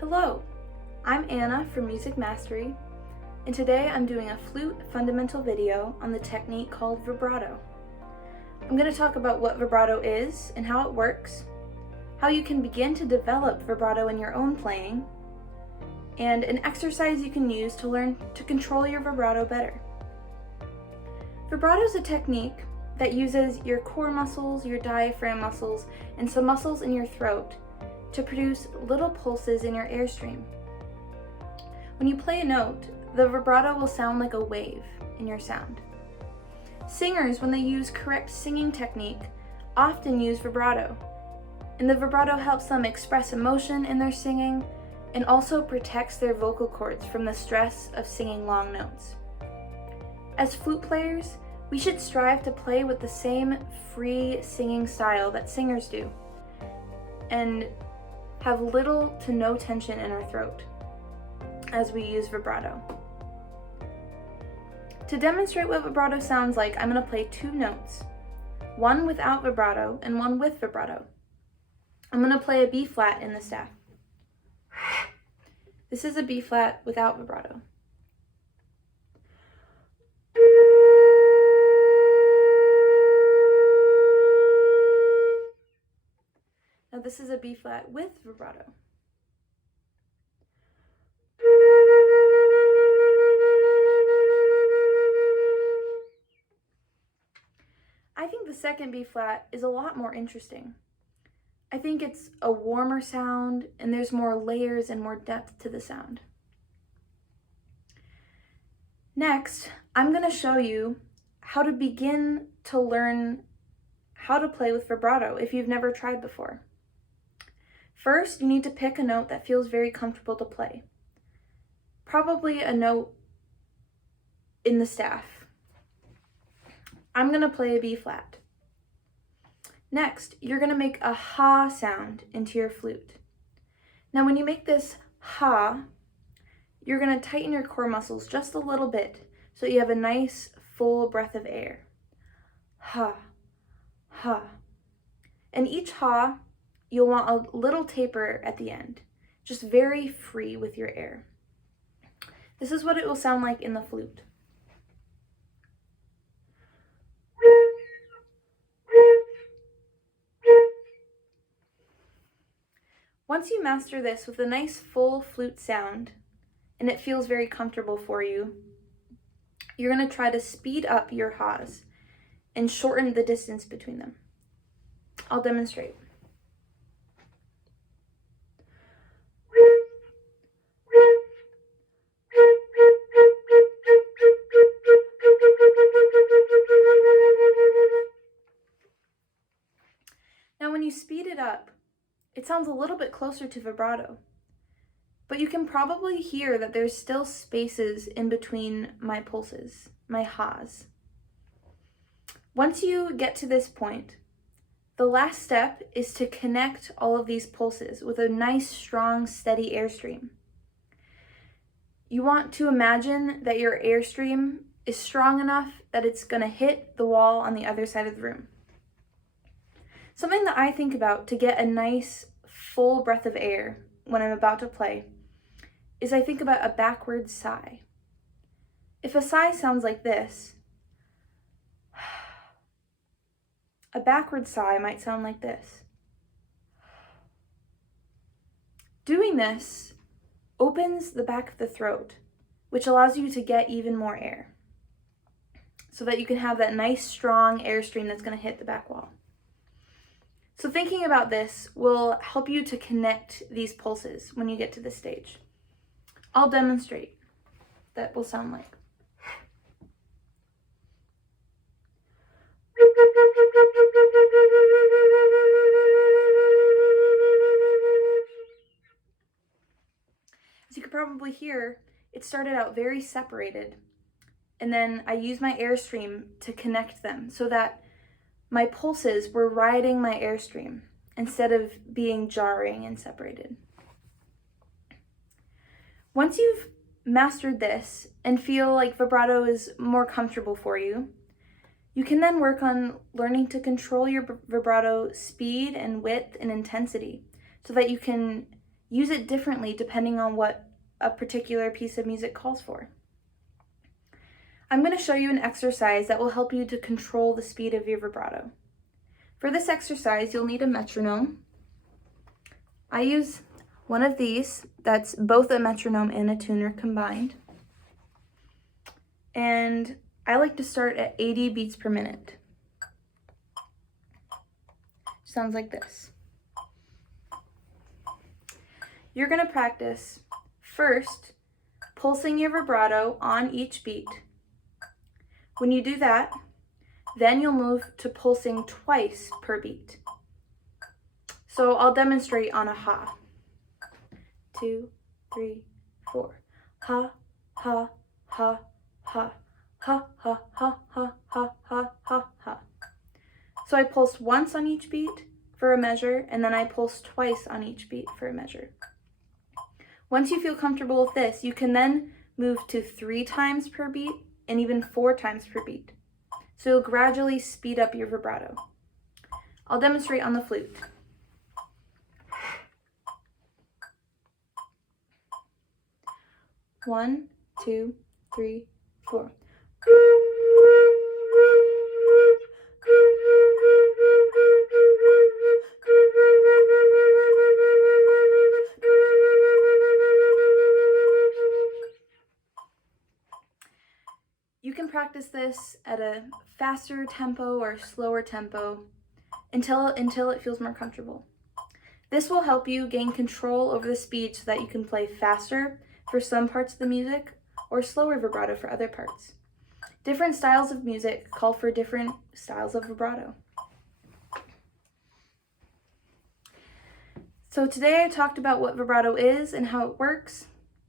Hello, I'm Anna from Music Mastery, and today I'm doing a flute fundamental video on the technique called vibrato. I'm going to talk about what vibrato is and how it works, how you can begin to develop vibrato in your own playing, and an exercise you can use to learn to control your vibrato better. Vibrato is a technique that uses your core muscles, your diaphragm muscles, and some muscles in your throat to produce little pulses in your airstream. When you play a note, the vibrato will sound like a wave in your sound. Singers, when they use correct singing technique, often use vibrato, and the vibrato helps them express emotion in their singing and also protects their vocal cords from the stress of singing long notes. As flute players, we should strive to play with the same free singing style that singers do, and have little to no tension in our throat as we use vibrato. To demonstrate what vibrato sounds like, I'm going to play two notes, one without vibrato and one with vibrato. I'm going to play a B flat in the staff. This is a B flat without vibrato. Now this is a B flat with vibrato. I think the second B flat is a lot more interesting. I think it's a warmer sound and there's more layers and more depth to the sound. Next, I'm going to show you how to begin to learn how to play with vibrato if you've never tried before. First, you need to pick a note that feels very comfortable to play. Probably a note in the staff. I'm going to play a B flat. Next, you're going to make a ha sound into your flute. Now, when you make this ha, you're going to tighten your core muscles just a little bit so you have a nice full breath of air. Ha, ha. And each ha, you'll want a little taper at the end, just very free with your air. This is what it will sound like in the flute. Once you master this with a nice full flute sound, and it feels very comfortable for you, you're going to try to speed up your ha's and shorten the distance between them. I'll demonstrate. Now when you speed it up, it sounds a little bit closer to vibrato, but you can probably hear that there's still spaces in between my pulses, my ha's. Once you get to this point, the last step is to connect all of these pulses with a nice, strong, steady airstream. You want to imagine that your airstream is strong enough that it's going to hit the wall on the other side of the room. Something that I think about to get a nice full breath of air when I'm about to play is I think about a backward sigh. If a sigh sounds like this, a backward sigh might sound like this. Doing this opens the back of the throat, which allows you to get even more air, so that you can have that nice strong airstream that's going to hit the back wall. So thinking about this will help you to connect these pulses when you get to this stage. I'll demonstrate that will sound like. As you could probably hear, it started out very separated, and then I used my airstream to connect them so that my pulses were riding my airstream instead of being jarring and separated. Once you've mastered this and feel like vibrato is more comfortable for you, you can then work on learning to control your vibrato speed and width and intensity so that you can use it differently depending on what a particular piece of music calls for. I'm going to show you an exercise that will help you to control the speed of your vibrato. For this exercise, you'll need a metronome. I use one of these that's both a metronome and a tuner combined. And I like to start at 80 beats per minute. Sounds like this. You're going to practice first pulsing your vibrato on each beat. When you do that, then you'll move to pulsing twice per beat. So I'll demonstrate on a ha. 2, 3, 4. Ha, ha, ha, ha, ha, ha, ha, ha, ha, ha, ha, ha. So I pulse once on each beat for a measure, and then I pulse twice on each beat for a measure. Once you feel comfortable with this, you can then move to 3 times per beat and even 4 times per beat. So you'll gradually speed up your vibrato. I'll demonstrate on the flute. One, 2, 3, 4. You can practice this at a faster tempo or slower tempo until it feels more comfortable. This will help you gain control over the speed so that you can play faster for some parts of the music or slower vibrato for other parts. Different styles of music call for different styles of vibrato. So today I talked about what vibrato is and how it works,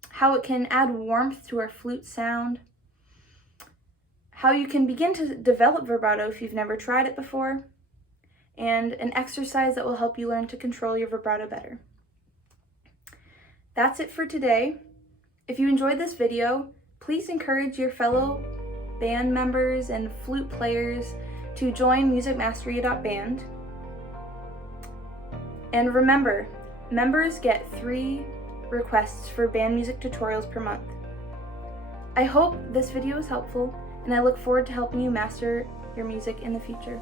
how it can add warmth to our flute sound, how you can begin to develop vibrato if you've never tried it before, and an exercise that will help you learn to control your vibrato better. That's it for today. If you enjoyed this video, please encourage your fellow band members and flute players to join MusicMastery.band. And remember, members get 3 requests for band music tutorials per month. I hope this video was helpful, and I look forward to helping you master your music in the future.